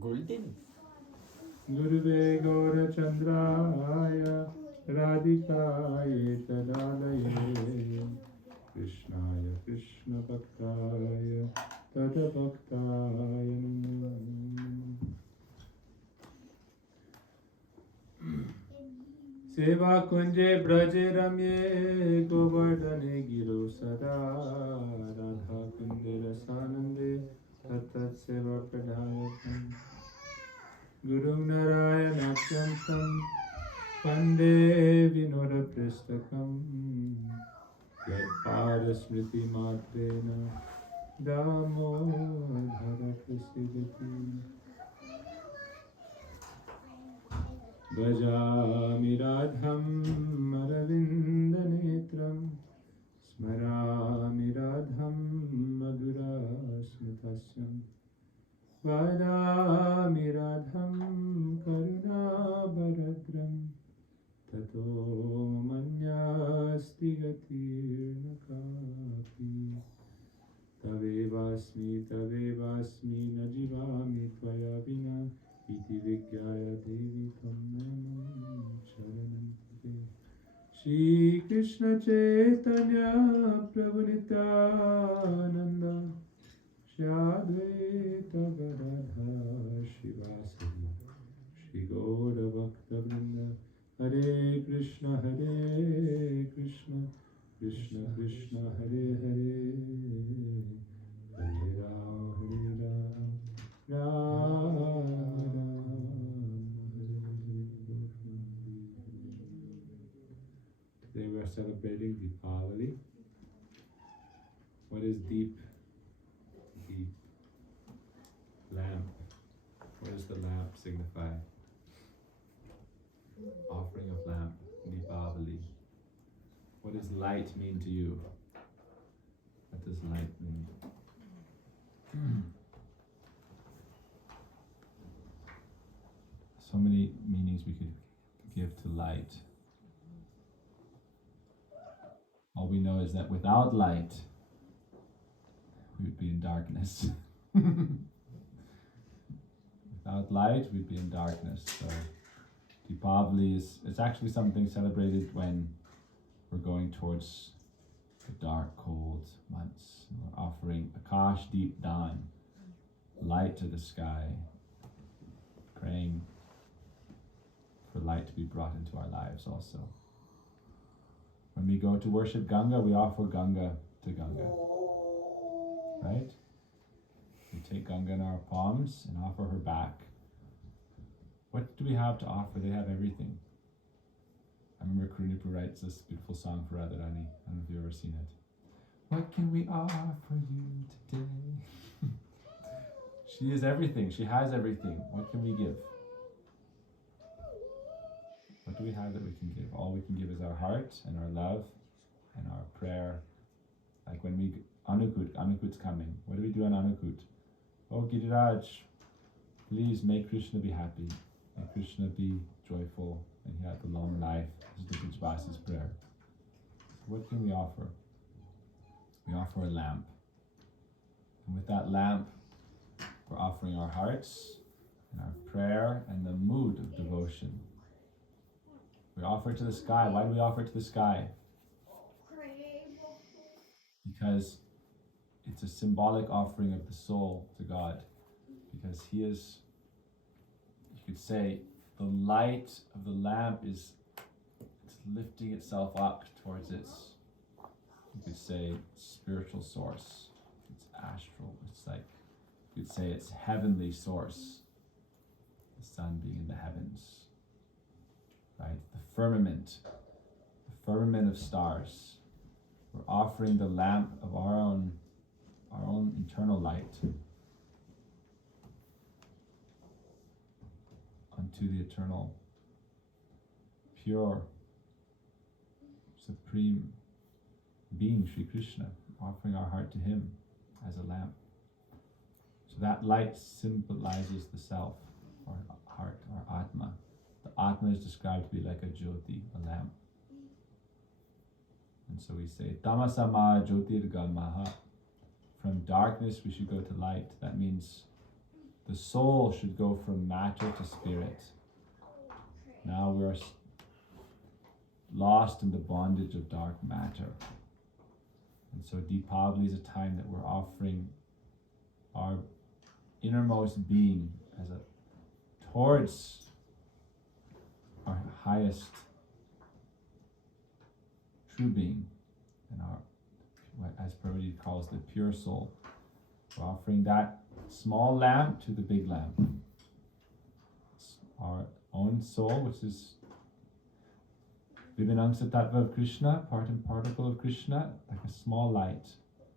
Golden. Guruve Gaura Chandraya Radhikaye Tadalaye Krishnaya Krishna Bhaktaya Tada Bhaktaya Seva Kunje Braje Ramye Govardhane Giro Sada Radha Kundera Sanande Tatat Seva Pradhayatam Guru Narayana Chantam Pande Vinoda Pristakam Yad Pada Smriti Matrena Damo Dhara Prasidati Bhajami Radham Aravinda Netram Smarami Radham Madhura Smitasyam Vadami Radham Karuna Bharadram Tato Manyasti Gatirna Kapi Tavevasmi Najivami Tvaya Vina Iti Vigyaya Devi Tam Namam Sharanam Te Shri Krishna Chaitanya Prabhu Nityananda Shri Advaita Gadadhar Shivasadi Shri Gaura Bhakta Vrinda Hare Krishna Krishna Krishna Hare Hare Hare Ram Ram Today we are celebrating Diwali. What is deep lamp? What does the lamp signify? Offering of lamp, Diwali. What does light mean to you? What does light mean? So many meanings we could give to light. All we know is that without light, we would be in darkness. Without light, we'd be in darkness. So Deepavali it's actually something celebrated when we're going towards the dark, cold months. We're offering Akash Deep Dawn, light to the sky, praying for light to be brought into our lives also. When we go to worship Ganga, we offer Ganga to Ganga. Right? We take Ganga in our palms and offer her back. What do we have to offer? They have everything. I remember Krunipu writes this beautiful song for Radharani. I don't know if you've ever seen it. What can we offer you today? She is everything. She has everything. What can we give? What do we have that we can give? All we can give is our heart and our love and our prayer. Like when we Anukut's coming. What do we do on Anukut? Oh Giriraj, please make Krishna be happy. Make Krishna be joyful and he have a long life. This is the Bijbasi's prayer. So what can we offer? We offer a lamp. And with that lamp, we're offering our hearts and our prayer and the mood of devotion. We offer it to the sky. Why do we offer it to the sky? Because it's a symbolic offering of the soul to God. Because He is, you could say, the light of the lamp it's lifting itself up towards its, you could say, spiritual source. It's astral. It's like, you could say it's heavenly source. The sun being in the heavens. Right? The firmament of stars. We're offering the lamp of our own internal light unto the eternal, pure, supreme being, Sri Krishna, offering our heart to Him as a lamp. So that light symbolizes the self, our heart, our Atma. The Atma is described to be like a jyoti, a lamp. And so we say, Tamasama Jyotirgamaha. From darkness we should go to light. That means The soul should go from matter to spirit. Now we are lost in the bondage of dark matter. And so Deepavali is a time that we're offering our innermost being as a towards our highest true being, and our, as Prabhupada calls the pure soul. We're offering that small lamp to the big lamp. It's our own soul, which is Vivinangsa Tattva of Krishna, part and particle of Krishna, like a small light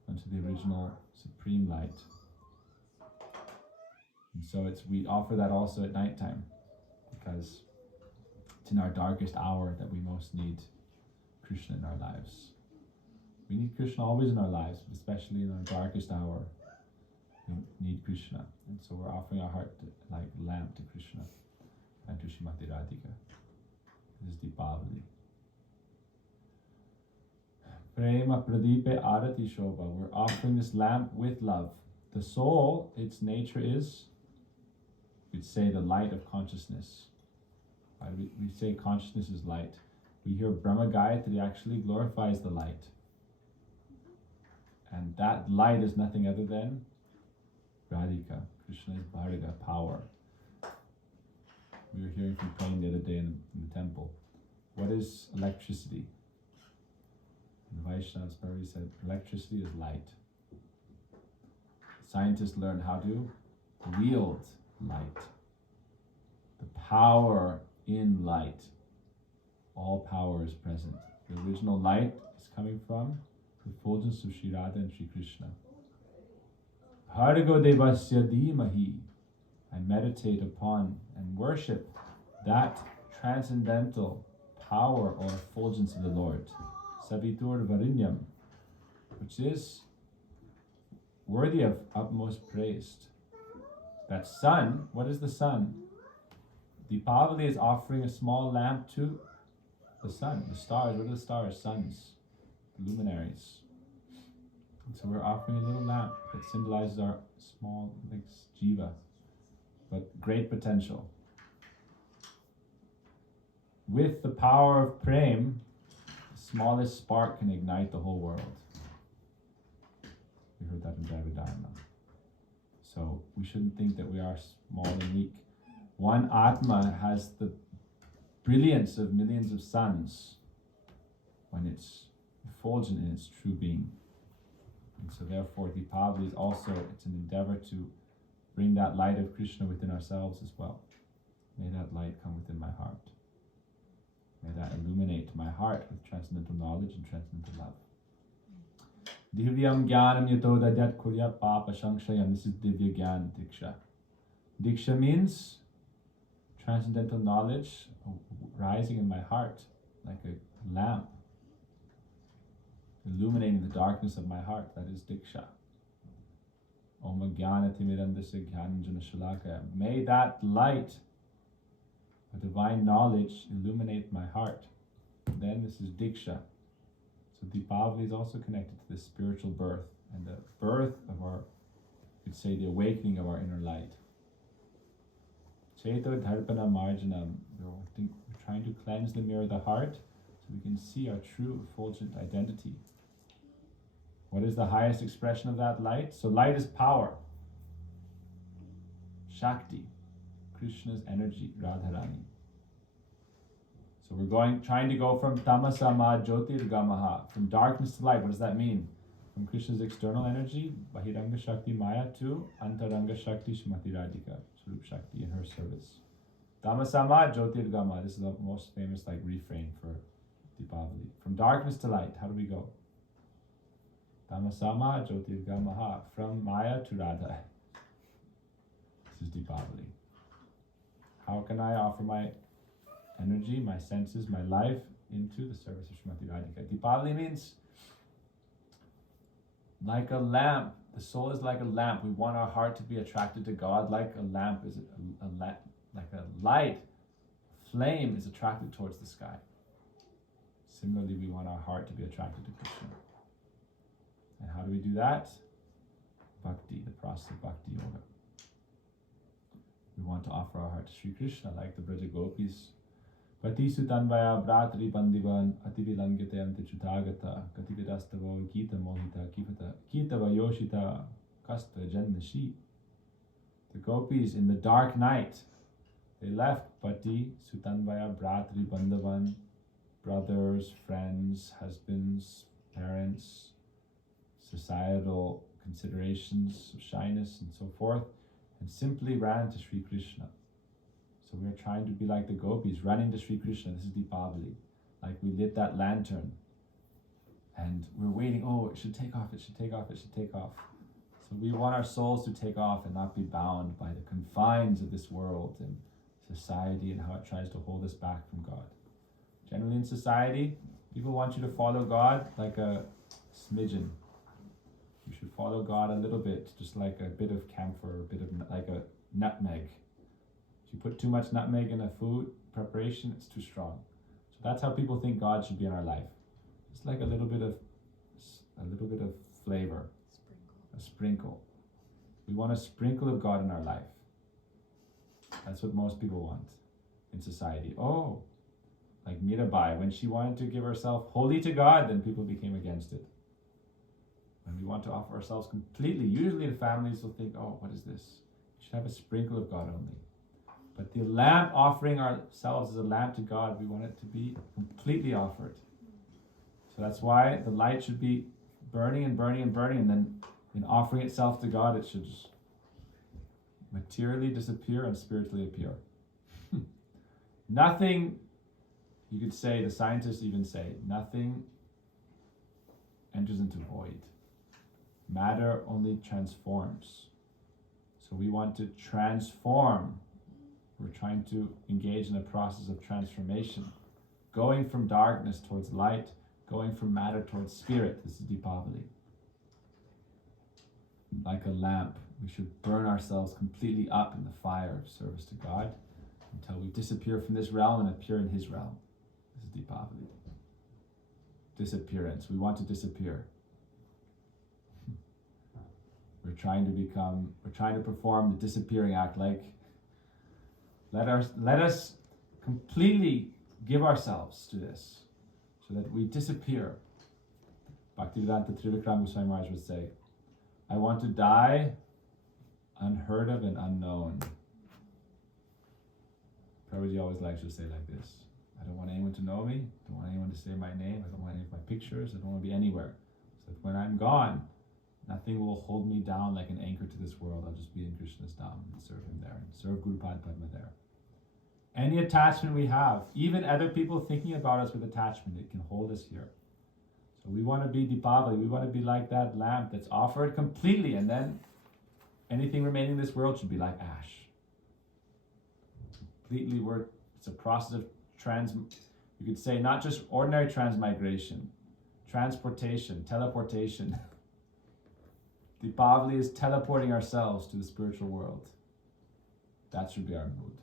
unto the original supreme light. And so we offer that also at nighttime, because it's in our darkest hour that we most need Krishna in our lives. We need Krishna always in our lives, but especially in our darkest hour, we need Krishna. And so we're offering our heart like lamp to Krishna and to Srimati Radhika. This is Deepavali. Prema Pradipe Arati Shobha. We're offering this lamp with love. The soul, its nature is, we'd say, the light of consciousness. We say consciousness is light. We hear Brahma Gayatri actually glorifies the light. And that light is nothing other than Radhika. Krishna is Bharga, power. We were hearing from Prem the other day in the temple. What is electricity? And Vaishnavas Bharati said, electricity is light. Scientists learn how to wield light. The power in light. All power is present. The original light is coming from the effulgence of Sri Radha and Sri Krishna. Bhargo devasya dhimahi. I meditate upon and worship that transcendental power or effulgence of the Lord. Savitur Varinyam, which is worthy of utmost praise. That sun, what is the sun? Deepavali is offering a small lamp to the sun, the stars. What are the stars? Suns, the luminaries. And so we're offering a little lamp that symbolizes our small, like jiva, but great potential. With the power of prem, the smallest spark can ignite the whole world. We heard that in Jaivedharma. So we shouldn't think that we are small and weak. One Atma has the brilliance of millions of suns when it's effulgent in its true being. And so therefore Deepavali is also, it's an endeavor to bring that light of Krishna within ourselves as well. May that light come within my heart. May that illuminate my heart with transcendental knowledge and transcendental love. Divyam Jnanam Yato Dadyat Kurya Papa Shankshayam. This is Divya Gyan Diksha. Diksha means transcendental knowledge rising in my heart like a lamp, illuminating the darkness of my heart. That is Diksha. Om Jnana Timirandasya Jnananjana Shalakaya. May that light of divine knowledge illuminate my heart. Then this is Diksha. So Deepavali is also connected to the spiritual birth and the birth of our, you'd say, the awakening of our inner light. Cheto Dharpana Marjanam. We're trying to cleanse the mirror of the heart so we can see our true effulgent identity. What is the highest expression of that light? So light is power. Shakti. Krishna's energy, Radharani. So we're trying to go from tamasama jyotirgamaha, from darkness to light. What does that mean? From Krishna's external energy, Bahiranga Shakti Maya, to Antaranga Shakti Srimati Radhika, Swarup Shakti in her service. Tamasama jyotirgama. This is the most famous refrain for Deepavali. From darkness to light, how do we go? Tamasama jyotirgamaha, from Maya to Radha. This is Deepavali. How can I offer my energy, my senses, my life into the service of Srimati Radhika? Deepavali means like a lamp. The soul is like a lamp. We want our heart to be attracted to God like a lamp is a lamp, like a light. Flame is attracted towards the sky. Similarly, we want our heart to be attracted to Krishna. And how do we do that? Bhakti, the process of Bhakti Yoga. We want to offer our heart to Sri Krishna like the Braja Gopis. Pati sutanvaya bratri bandivan ativilangate antichutagata katividastavo gita mohita kitava yoshita kasta jannashi. The gopis in the dark night, they left Pati sutanvaya bratri bandavan, brothers, friends, husbands, parents, societal considerations of shyness and so forth, and simply ran to Sri Krishna. So we're trying to be like the gopis, running to Sri Krishna. This is Deepavali. Like we lit that lantern and we're waiting, oh, it should take off, it should take off, it should take off. So we want our souls to take off and not be bound by the confines of this world and society and how it tries to hold us back from God. Generally in society, people want you to follow God like a smidgen. You should follow God a little bit, just like a bit of camphor, a bit of like a nutmeg. If you put too much nutmeg in a food preparation, it's too strong. So that's how people think God should be in our life. It's like a little bit of flavor, a sprinkle. We want a sprinkle of God in our life. That's what most people want in society. Oh, like Mirabai, when she wanted to give herself wholly to God, then people became against it. When we want to offer ourselves completely, usually the families will think, oh, what is this? We should have a sprinkle of God only. But the lamp, offering ourselves as a lamp to God, we want it to be completely offered. So that's why the light should be burning and burning and burning, and then in offering itself to God, it should just materially disappear and spiritually appear. Nothing, you could say, the scientists even say, nothing enters into void. Matter only transforms. So we want to transform. We're trying to engage in a process of transformation, going from darkness towards light, going from matter towards spirit. This is Deepavali. Like a lamp, we should burn ourselves completely up in the fire of service to God until we disappear from this realm and appear in His realm. This is Deepavali. Disappearance. We want to disappear. We're trying to perform the disappearing act. Like, let us completely give ourselves to this so that we disappear. Bhaktivedanta Trivikram Goswami Maharaj would say, I want to die unheard of and unknown. Prabhuji always likes to say like this. I don't want anyone to know me. I don't want anyone to say my name. I don't want any of my pictures. I don't want to be anywhere. So that when I'm gone, nothing will hold me down like an anchor to this world. I'll just be in Krishna's Dham and serve Him there, and serve Guru Padma there. Any attachment we have, even other people thinking about us with attachment, it can hold us here. So we want to be Deepavali. We want to be like that lamp that's offered completely, and then anything remaining in this world should be like ash. Completely, it's a process of you could say not just ordinary transmigration, transportation, teleportation. Deepavali is teleporting ourselves to the spiritual world. That should be our mood.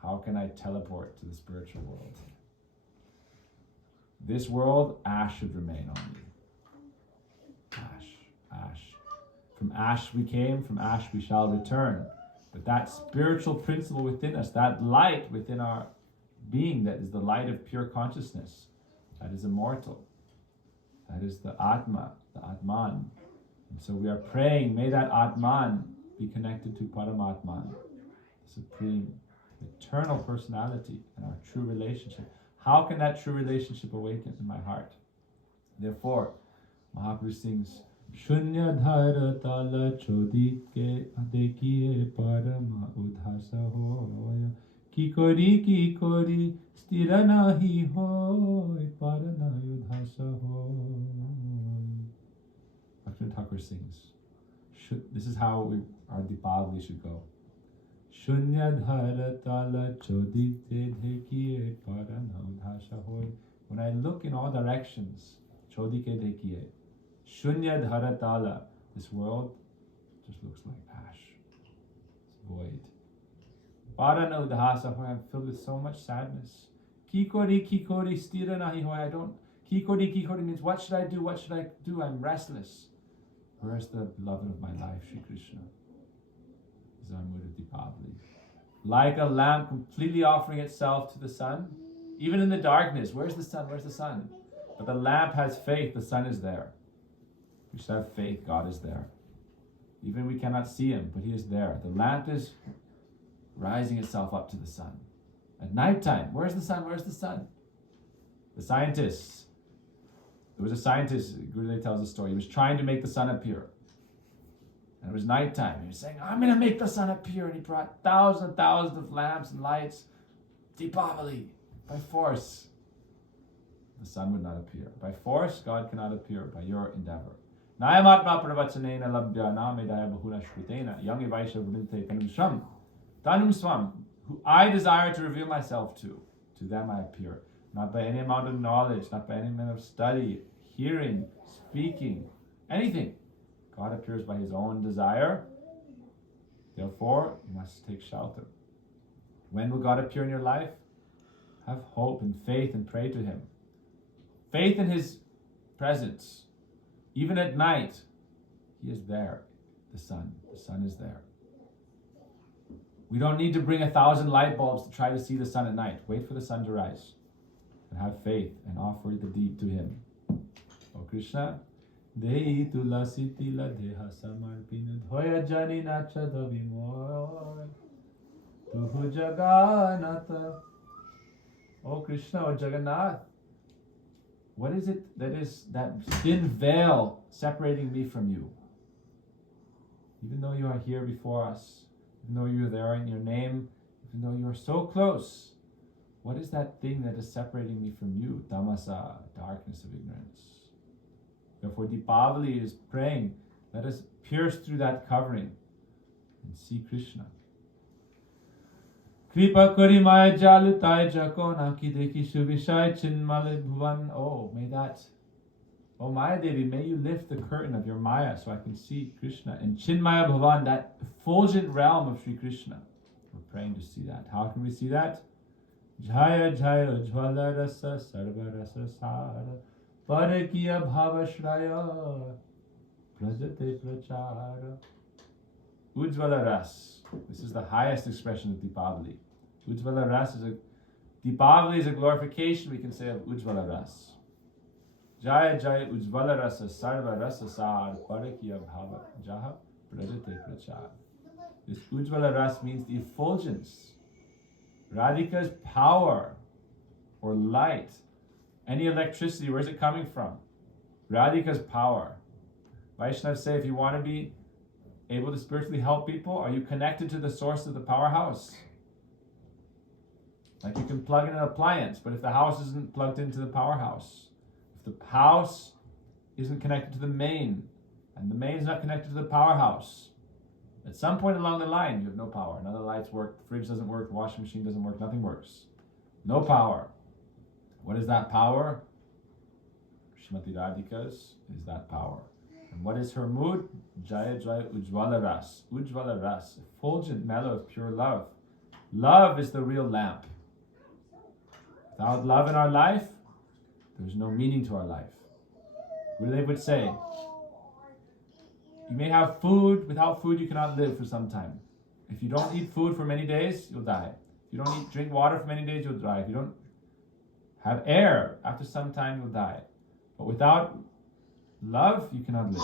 How can I teleport to the spiritual world? This world, ash should remain only. Ash. From ash we came, from ash we shall return. But that spiritual principle within us, that light within our being, that is the light of pure consciousness, that is immortal. That is the Atma, the Atman. And so we are praying, may that Atman be connected to Paramatman, the Supreme, eternal personality, and our true relationship. How can that true relationship awaken in my heart? Therefore, Mahaprabhu sings, Shunya dhara tala chodi ke adekiye parama udhasa hoya ki kori stira nahi hoy parana udhasa hoy. Bhaktivinoda Thakur sings. This is how our Deepavali should go. Shunya dhara tala chodi te dekiye parana udhasa hoy. When I look in all directions, chodi ke dekiye, Shunya Dharatala, this world just looks like ash. It's void. Parana udhasa hoy, I'm filled with so much sadness. Kikori stira nahi hoy, Kikori means what should I do? I'm restless. Where is the beloved of my life, Shri Krishna? This is our mood of Deepavali. Like a lamp completely offering itself to the sun. Even in the darkness, where's the sun? Where's the sun? But the lamp has faith, the sun is there. We should have faith, God is there. Even we cannot see him, but he is there. The lamp is rising itself up to the sun. At nighttime, where's the sun? Where's the sun? The scientists. There was a scientist, Gurudev tells a story. He was trying to make the sun appear. And it was nighttime. He was saying, I'm going to make the sun appear. And he brought thousands and thousands of lamps and lights. Diwali. By force. The sun would not appear. By force, God cannot appear by your endeavor. Nayamatma pravachanena labhya namedaya bahuna shrutena yangi vaisha vrinte tanum tanum swam, who I desire to reveal myself to them I appear. Not by any amount of knowledge, not by any amount of study, hearing, speaking, anything. God appears by his own desire. Therefore, you must take shelter. When will God appear in your life? Have hope and faith and pray to him. Faith in his presence. Even at night, he is there. The sun is there. We don't need to bring 1,000 light bulbs to try to see the sun at night. Wait for the sun to rise. And have faith and offer the deed to him. Oh Krishna, Dehi tulasi tila deha samarpinu dhoya jani nacha davimoy tuhu jaganata. Oh Krishna, oh Jagannath, what is it that is that thin veil separating me from you? Even though you are here before us, even though you're there in your name, even though you are so close, what is that thing that is separating me from you? Tamasa, darkness of ignorance. Therefore, Deepavali is praying, let us pierce through that covering and see Krishna. Kripa kori maya jalutai jakona ki deki shubishai chinmale bhuvan. Oh Maya Devi, may you lift the curtain of your Maya so I can see Krishna. And Chinmaya Bhavan, that effulgent realm of Sri Krishna. We're praying to see that. How can we see that? Jaya Jaya Ujjvala Rasa Sarva Rasa Sara Parakiya Bhava Shraya Prajate Prachara. Ujjvala Ras. This is the highest expression of Deepavali. Ujjvala Ras Deepavali is a glorification, we can say, of Ujjvala Ras. Jaya Jaya Ujjvala Rasa Sarva Rasa Sar Parakiya Bhava Jaha Prajate Prachar. This Ujjvala Ras means the effulgence. Radhika's power or light. Any electricity, where's it coming from? Radhika's power. Vaishnavas say if you want to be able to spiritually help people, are you connected to the source of the powerhouse? Like you can plug in an appliance, but if the house isn't plugged into the powerhouse, if the house isn't connected to the main, and the main is not connected to the powerhouse, at some point along the line, you have no power. None of the lights work, the fridge doesn't work, the washing machine doesn't work, nothing works. No power. What is that power? Srimati Radhika's is that power. And what is her mood? Jaya Jaya Ujjvala Ras. Ujjvala Ras, effulgent mellow of pure love. Love is the real lamp. Without love in our life, there's no meaning to our life. Gurudev would say, you may have food. Without food, you cannot live for some time. If you don't eat food for many days, you'll die. If you don't drink water for many days, you'll die. If you don't have air, after some time, you'll die. But without love, you cannot live.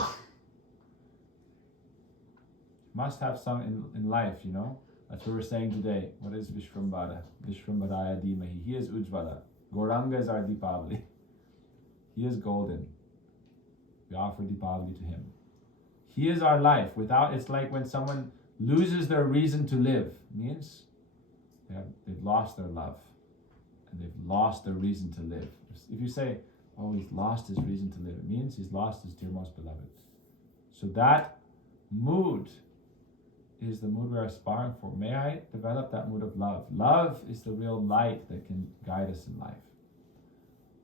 You must have some in life, you know. That's what we're saying today. What is Vishvambara? Vishvambaraya Dhimahi. He is Ujjvala. Gauranga is our Deepavali. He is golden. We offer Deepavali to him. He is our life. It's like when someone loses their reason to live. It means they've lost their love. And they've lost their reason to live. If you say, oh, he's lost his reason to live, it means he's lost his dear most beloved. So that mood is the mood we're aspiring for. May I develop that mood of love. Love is the real light that can guide us in life.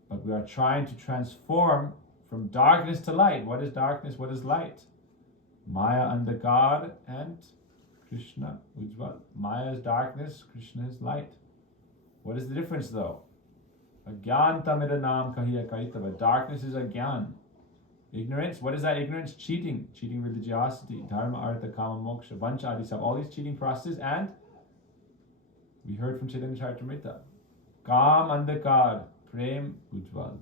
But we are trying to transform from darkness to light. What is darkness? What is light? Maya Andakar and Krishna Ujjval. Maya is darkness, Krishna is light. What is the difference though? Agyan tamidanam kahiya kaitava. Darkness is agyan. Ignorance, what is that ignorance? Cheating. Cheating religiosity. Dharma, artha, kama, moksha, vancha, adisab. All these cheating processes and We heard from Chaitanya Charitamrita. Kam andakar, prem ujjwal.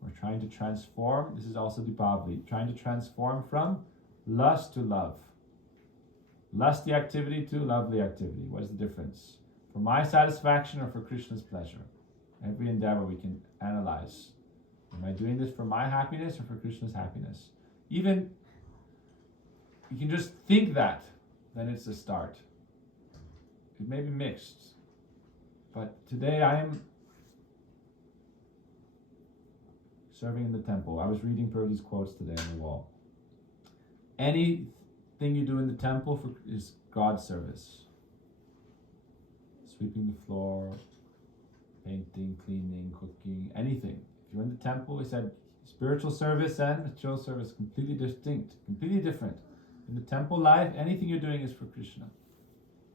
We're trying to transform, this is also Deepavali, trying to transform from lust to love. Lusty activity to lovely activity. What is the difference? For my satisfaction or for Krishna's pleasure? Every endeavor we can analyze. Am I doing this for my happiness or for Krishna's happiness? Even, you can just think that, then it's a start. It may be mixed. But today I am serving in the temple. I was reading Prabhupada's quotes today on the wall. Anything you do in the temple is God's service. Sweeping the floor, painting, cleaning, cooking, anything. If you're in the temple, he said, spiritual service and material service completely distinct, completely different. In the temple life, anything you're doing is for Krishna.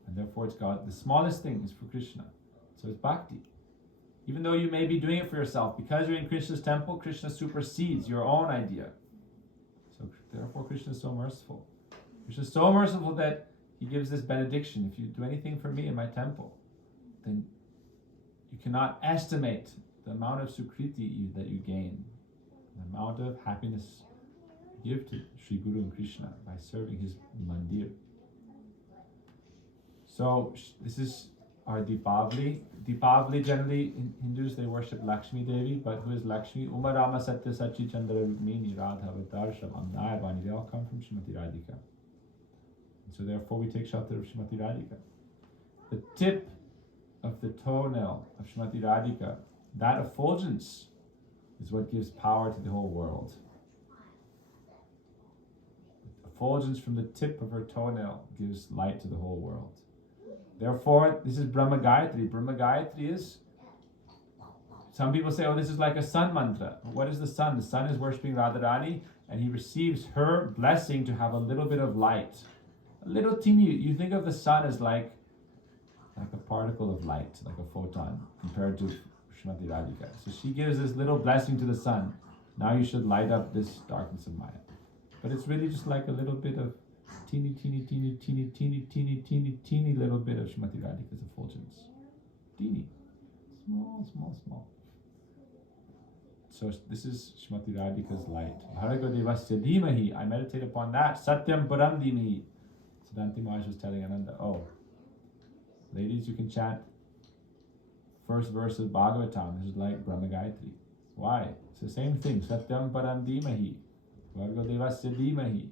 And therefore it's God. The smallest thing is for Krishna. So it's bhakti. Even though you may be doing it for yourself, because you're in Krishna's temple, Krishna supersedes your own idea. So therefore Krishna is so merciful. Krishna is so merciful that he gives this benediction. If you do anything for me in my temple, then you cannot estimate the amount of sukriti that you gain, the amount of happiness you give to Sri Guru and Krishna by serving his mandir. So this is our Deepavali. Deepavali, generally in Hindus they worship Lakshmi Devi, but who is Lakshmi? Uma Rama Satya Sachi Chandra Rukmini Radha Avatar Shabam Nayabani. They all come from Srimati Radhika. And so therefore we take shelter of Srimati Radhika. The tip of the toenail of Srimati Radhika, that effulgence is what gives power to the whole world. The effulgence from the tip of her toenail gives light to the whole world. Therefore, this is Brahma Gayatri. Brahma Gayatri is, some people say, oh, this is like a sun mantra. What is the sun? The sun is worshipping Radharani, and he receives her blessing to have a little bit of light. A little teeny, you think of the sun as like a particle of light, like a photon, compared to Srimati Radhika. So she gives this little blessing to the sun. Now you should light up this darkness of Maya. But it's really just like a little bit of teeny little bit of Srimati Radhika's effulgence. Teeny. Small. So this is Srimati Radhika's light. Bhargo Devasya Dhimahi. I meditate upon that. Satyam Param Dhimahi. Siddhanti Maharaj was telling Ananda, oh, ladies, you can chant first verse of Bhagavatam. This is like Brahma Gayatri. Why? It's the same thing. Satyam Param Dhimahi. Bhargo Devasya Dhimahi.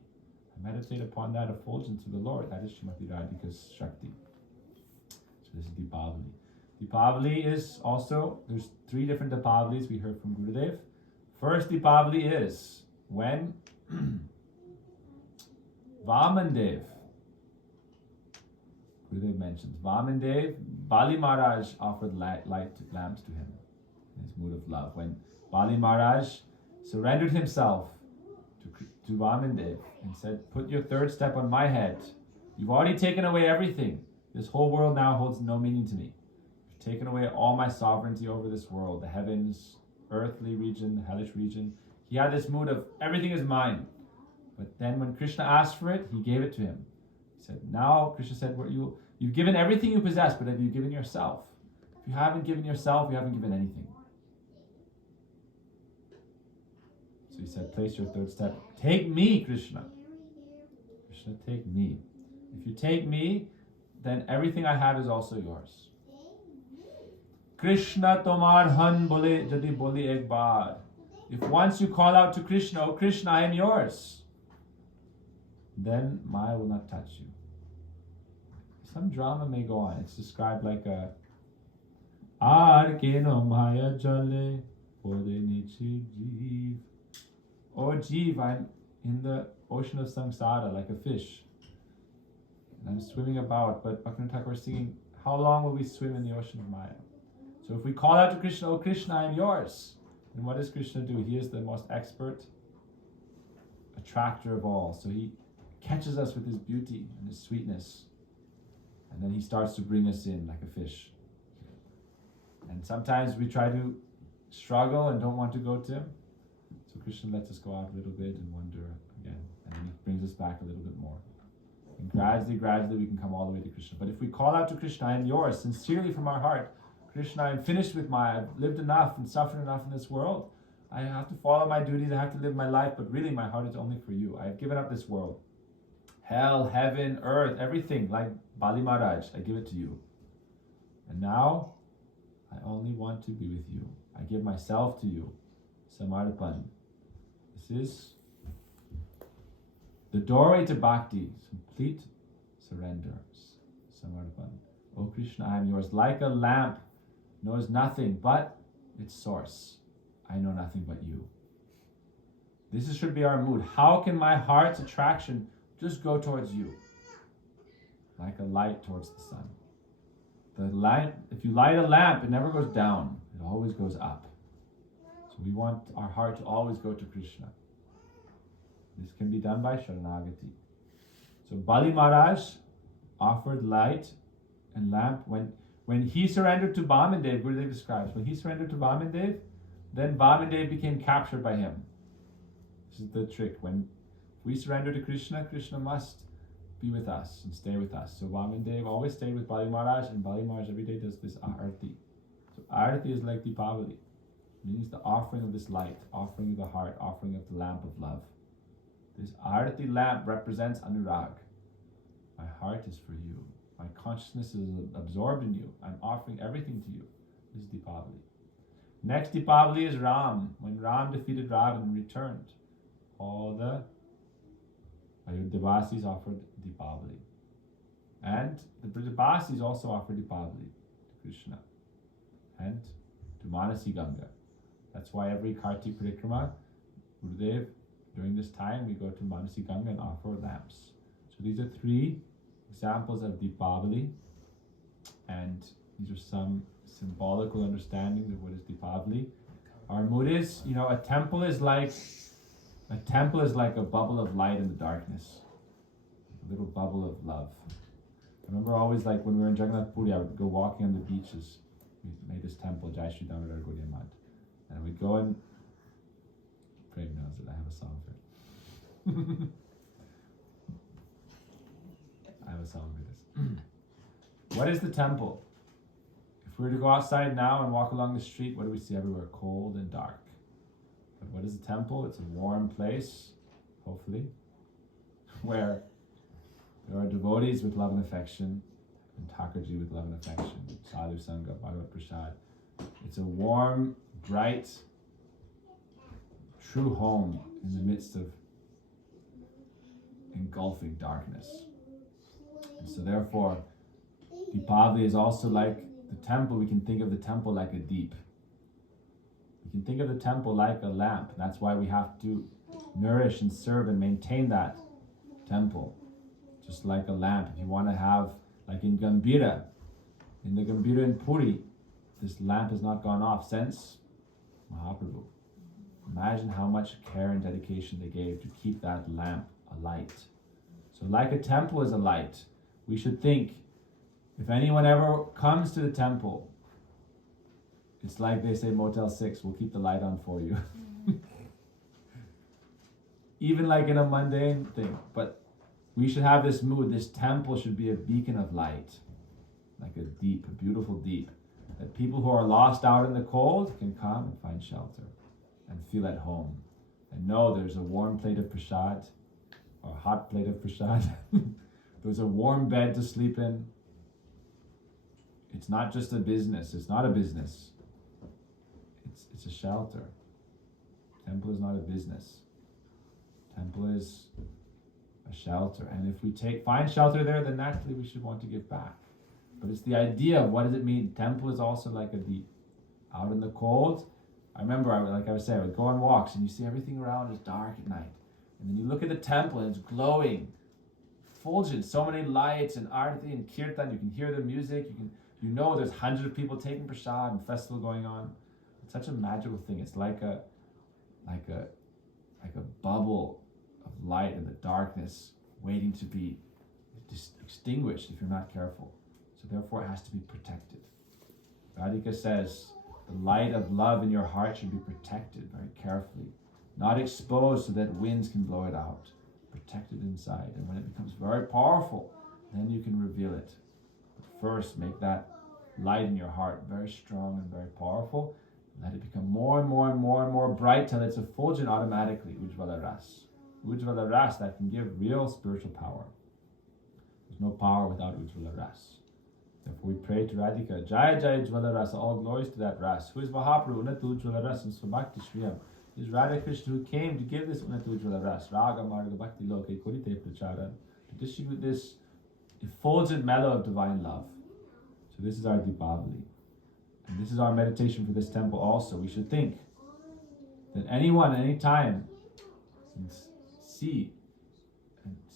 I meditate upon that effulgence of the Lord. That is Srimati Radhika's Shakti. So this is Deepavali. Deepavali is also, there's 3 different Deepavalis we heard from Gurudev. First Deepavali is when Vamandev, Gurudev mentions, Vamandev, Bali Maharaj offered light lamps to him in his mood of love. When Bali Maharaj surrendered himself to Vamandev and said, put your 3rd step on my head. You've already taken away everything. This whole world now holds no meaning to me. You've taken away all my sovereignty over this world, the heavens, earthly region, the hellish region. He had this mood of everything is mine. But then when Krishna asked for it, he gave it to him. He said, now, Krishna said, you've given everything you possess, but have you given yourself? If you haven't given yourself, you haven't given anything. So he said, place your 3rd step. Take me, Krishna. Krishna, take me. If you take me, then everything I have is also yours. Krishna tomar han bole jadi boli ek baar. If once you call out to Krishna, oh Krishna, I am yours, then Maya will not touch you. Some drama may go on. It's described like a Ar keno Maya jale pode nichi jeev. Oh Jeev, I'm in the ocean of samsara like a fish. And I'm swimming about, but Bhaktivinoda Thakur is singing, how long will we swim in the ocean of Maya? So if we call out to Krishna, oh Krishna, I am yours, then what does Krishna do? He is the most expert attractor of all. So he catches us with his beauty and his sweetness. And then he starts to bring us in like a fish. And sometimes we try to struggle and don't want to go to him. So Krishna lets us go out a little bit and wander again. And then he brings us back a little bit more. And gradually we can come all the way to Krishna. But if we call out to Krishna, I am yours, sincerely from our heart, Krishna, I am finished with I've lived enough and suffered enough in this world. I have to follow my duties, I have to live my life, but really my heart is only for you. I have given up this world. Hell, heaven, earth, everything, like Bali Maharaj, I give it to you. And now, I only want to be with you. I give myself to you. Samarpan. This is the doorway to bhakti, complete surrender. Samarpan. O Krishna, I am yours. Like a lamp knows nothing but its source. I know nothing but you. This should be our mood. How can my heart's attraction just go towards you? Like a light towards the sun. The light, if you light a lamp, it never goes down. It always goes up. So we want our heart to always go to Krishna. This can be done by Sharanagati. So Bali Maharaj offered light and lamp when he surrendered to Vamandev. Gurudev describes, when he surrendered to Vamandev, then Vamandev became captured by him. This is the trick. When we surrender to Krishna, Krishna must be with us and stay with us. So Vamandev always stayed with Bali Maharaj, and Bali Maharaj every day does this arati. So arati is like Deepavali. It means the offering of this light, offering of the heart, offering of the lamp of love. This arati lamp represents anurag. My heart is for you. My consciousness is absorbed in you. I'm offering everything to you. This is Deepavali. Next Deepavali is Ram. When Ram defeated Ravan and returned, all the Ayodhyabasis offered Deepavali. And the Brajabasis also offered Deepavali to Krishna and to Manasi Ganga. That's why every Kartik Parikrama, Gurudev, during this time we go to Manasi Ganga and offer lamps. So these are three examples of Deepavali, and these are some symbolical understandings of what is Deepavali. Our mood is, a temple is like a bubble of light in the darkness, a little bubble of love. I remember always, like when we were in Jagannath Puri, I would go walking on the beaches. We made this temple, Jai Shri Damodar Gaudiya Math, and we'd go and Prem knows that I have a song for it. I have a song for this. What is the temple? If we were to go outside now and walk along the street, what do we see everywhere? Cold and dark. But what is the temple? It's a warm place, hopefully, where there are devotees with love and affection, and Thakurji with love and affection, Sadhu Sangha, Bhagavad Prasad. It's a warm, bright, true home in the midst of engulfing darkness. And so therefore, Deepavali is also like the temple. We can think of the temple like a deep. We can think of the temple like a lamp. That's why we have to nourish and serve and maintain that temple. Just like a lamp. If you want to have, like in Gambhira, in the Gambhira in Puri, this lamp has not gone off since Mahaprabhu. Imagine how much care and dedication they gave to keep that lamp alight. So like a temple is a light, we should think, if anyone ever comes to the temple, it's like they say Motel 6, we'll keep the light on for you. Even like in a mundane thing. But we should have this mood, this temple should be a beacon of light. Like a deep, a beautiful deep. That people who are lost out in the cold can come and find shelter and feel at home. And know there's a warm plate of prasad, or a hot plate of prasad. There's a warm bed to sleep in. It's not just a business. It's not a business. It's a shelter. Temple is not a business. Temple is a shelter. And if we find shelter there, then naturally we should want to give back. But it's the idea of what does it mean? Temple is also like a deep. Out in the cold, I remember, like I was saying, I would go on walks and you see everything around is dark at night. And then you look at the temple and it's glowing, fulgent, so many lights and arati and kirtan. You can hear the music. You know there's hundreds of people taking prasad and festival going on. It's such a magical thing. It's like a bubble of light in the darkness, waiting to be extinguished if you're not careful. So therefore, it has to be protected. Radhika says the light of love in your heart should be protected very carefully, not exposed so that winds can blow it out, protected inside. And when it becomes very powerful, then you can reveal it. But first, make that light in your heart very strong and very powerful. Let it become more and more and more and more bright till it's effulgent automatically. Ujjvala ras. Ujjvala ras that can give real spiritual power. There's no power without Ujjvala ras. Therefore we pray to Radhika, Jaya Jaya Ujjvala rasa, all glories to that ras. Who is Mahaprabhu, Unatu Ujjvala ras, and Swabhakti Shriyam. Is Radha Krishna who came to give this Unatu Ujjvala ras, Raga Marga Bhakti Loke Kurite Pracharan, to distribute this effulgent mellow of divine love. So this is our Deepavali. And this is our meditation for this temple also. We should think that anyone, anytime, can see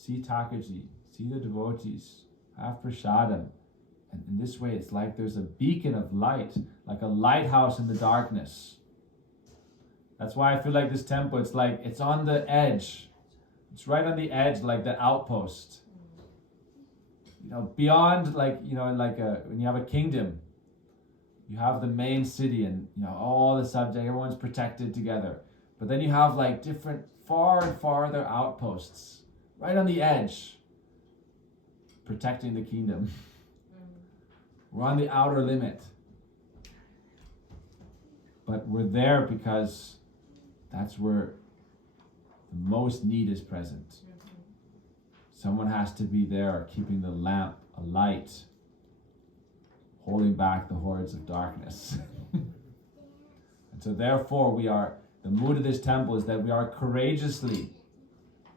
Thakurji, see the devotees, have prasadam. And in this way, it's like there's a beacon of light, like a lighthouse in the darkness. That's why I feel like this temple, it's like, it's on the edge. It's right on the edge, like the outpost. You know, beyond, like, you know, like when you have a kingdom, you have the main city and, you know, all the subject, everyone's protected together. But then you have like different far and farther outposts, right on the edge, protecting the kingdom. We're on the outer limit. But we're there because that's where the most need is present. Someone has to be there keeping the lamp alight, holding back the hordes of darkness. And so therefore the mood of this temple is that we are courageously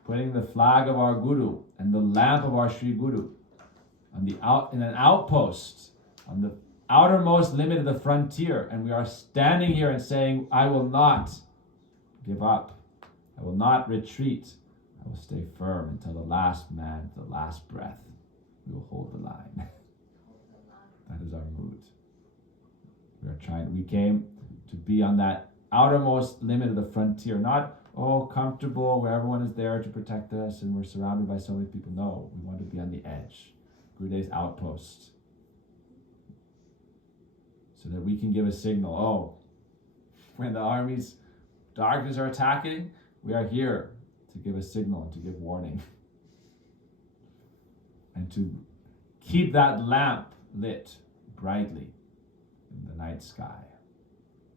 putting the flag of our Guru and the lamp of our Sri Guru in an outpost on the outermost limit of the frontier, and we are standing here and saying, I will not give up. I will not retreat. I will stay firm until the last man, the last breath. We will hold the line. That is our mood. We came to be on that outermost limit of the frontier, not comfortable where everyone is there to protect us and we're surrounded by so many people. No, we want to be on the edge, Gurudev's outpost, so that we can give a signal. When the armies, darkness are attacking, we are here to give a signal and to give warning and to keep that lamp lit brightly in the night sky.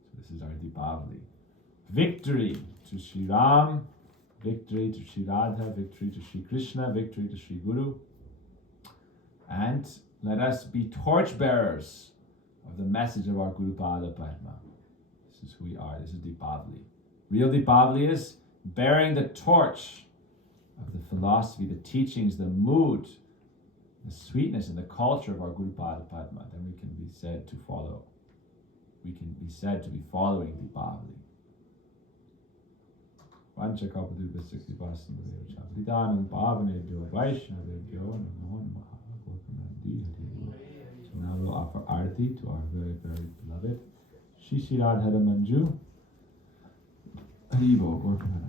So this is our Deepavali. Victory to Sri Ram, victory to Sri Radha, victory to Sri Krishna, victory to Sri Guru. And let us be torchbearers of the message of our Guru Pada Padma. This is who we are. This is Deepavali. Real Deepavali is bearing the torch of the philosophy, the teachings, the mood, the sweetness and the culture of our Guru Pada Padma. Then we can be said to follow. We can be said to be following Deepavali. Vancha Kapadrupa 60 Pasanavya Chapridanam Pavanebhyo Vaishnavebhyo Namo Namaha. So now we'll offer Arati to our very, very beloved Shri Radha Manju. Haribo Gorpamana.